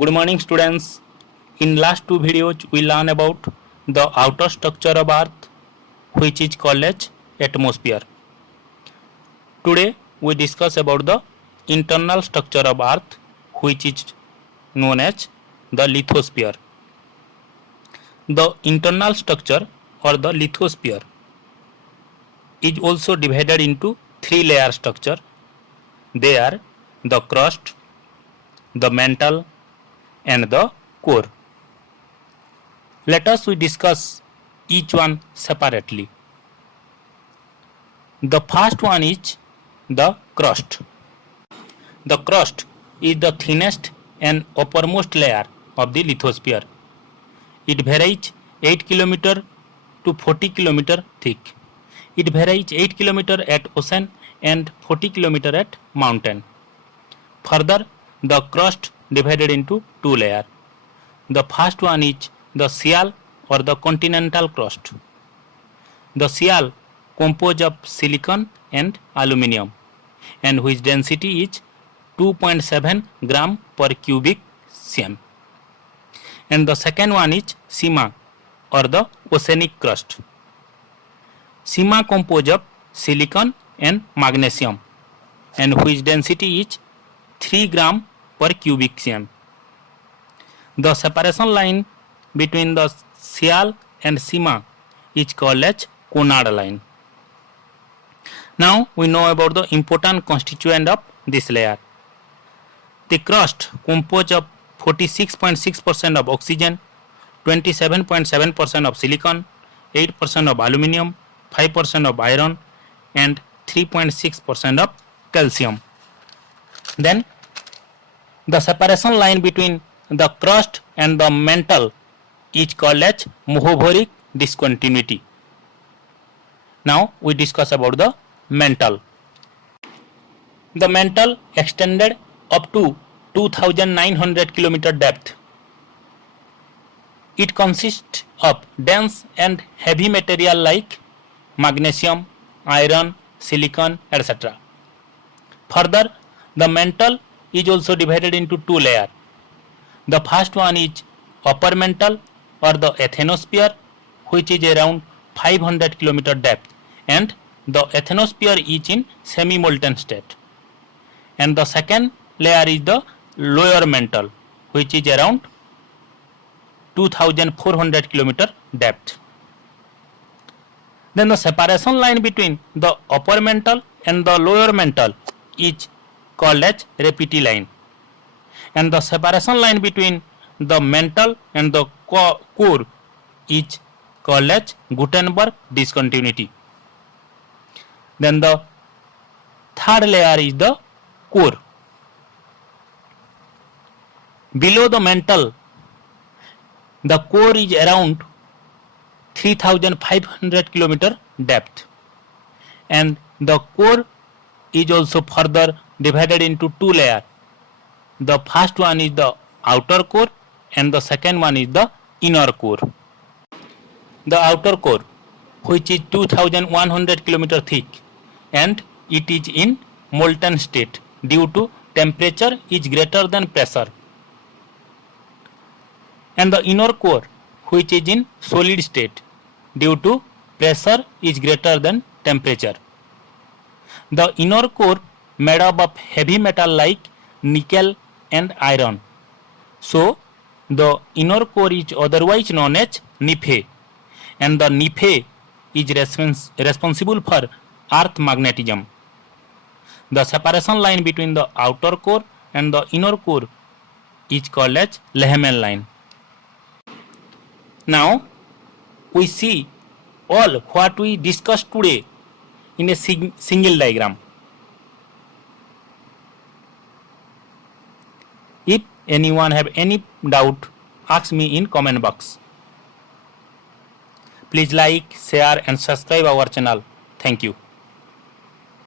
Good morning students. In last two videos we learn about the outer structure of earth which is called as atmosphere. Today we discuss about the internal structure of earth which is known as the lithosphere. The internal structure or the lithosphere is also divided into three layer structure. They are the crust, the mantle and the core. Let us we discuss each one separately. The first one is the crust. The crust is the thinnest and uppermost layer of the lithosphere. It varies 8 km to 40 km thick. It varies 8 km at ocean and 40 km at mountain. Further, the crust divided into two layers. The first one is the shale or the continental crust. The shale composed of silicon and aluminium and whose density is 2.7 gram per cubic cm. And the second one is sima or the oceanic crust. Sima composed of silicon and magnesium and whose density is 3 gram per cubic cm. The separation line between the shale and sima is called as Conard line. Now we know about the important constituent of this layer. The crust composed of 46.6% of oxygen, 27.7% of silicon, 8% of aluminium, 5% of iron and 3.6% of calcium. Then the separation line between the crust and the mantle is called as Mohovoric discontinuity. Now we discuss about the mantle. The mantle extended up to 2900 km depth. It consists of dense and heavy material like magnesium, iron, silicon, etc. Further, the mantle is also divided into two layers. The first one is upper mantle or the asthenosphere, which is around 500 km depth, and the asthenosphere is in semi-molten state. And the second layer is the lower mantle, which is around 2400 km depth. Then the separation line between the upper mantle and the lower mantle is called as Rapiti line, and the separation line between the mantle and the core is called as Gutenberg discontinuity. Then the third layer is the core. Below the mantle, the core is around 3500 km depth, and the core is also further divided into two layers. The first one is the outer core and the second one is the inner core. The outer core, which is 2100 km thick, and it is in molten state due to temperature is greater than pressure. And the inner core, which is in solid state due to pressure is greater than temperature. The inner core made up of heavy metal like nickel and iron. So the inner core is otherwise known as Nephe, and the Nephe is responsible for earth magnetism. The separation line between the outer core and the inner core is called as Lehman line. Now we see all what we discussed today in a single diagram. If anyone have any doubt, ask me in comment box. Please like, share and subscribe our channel. Thank you.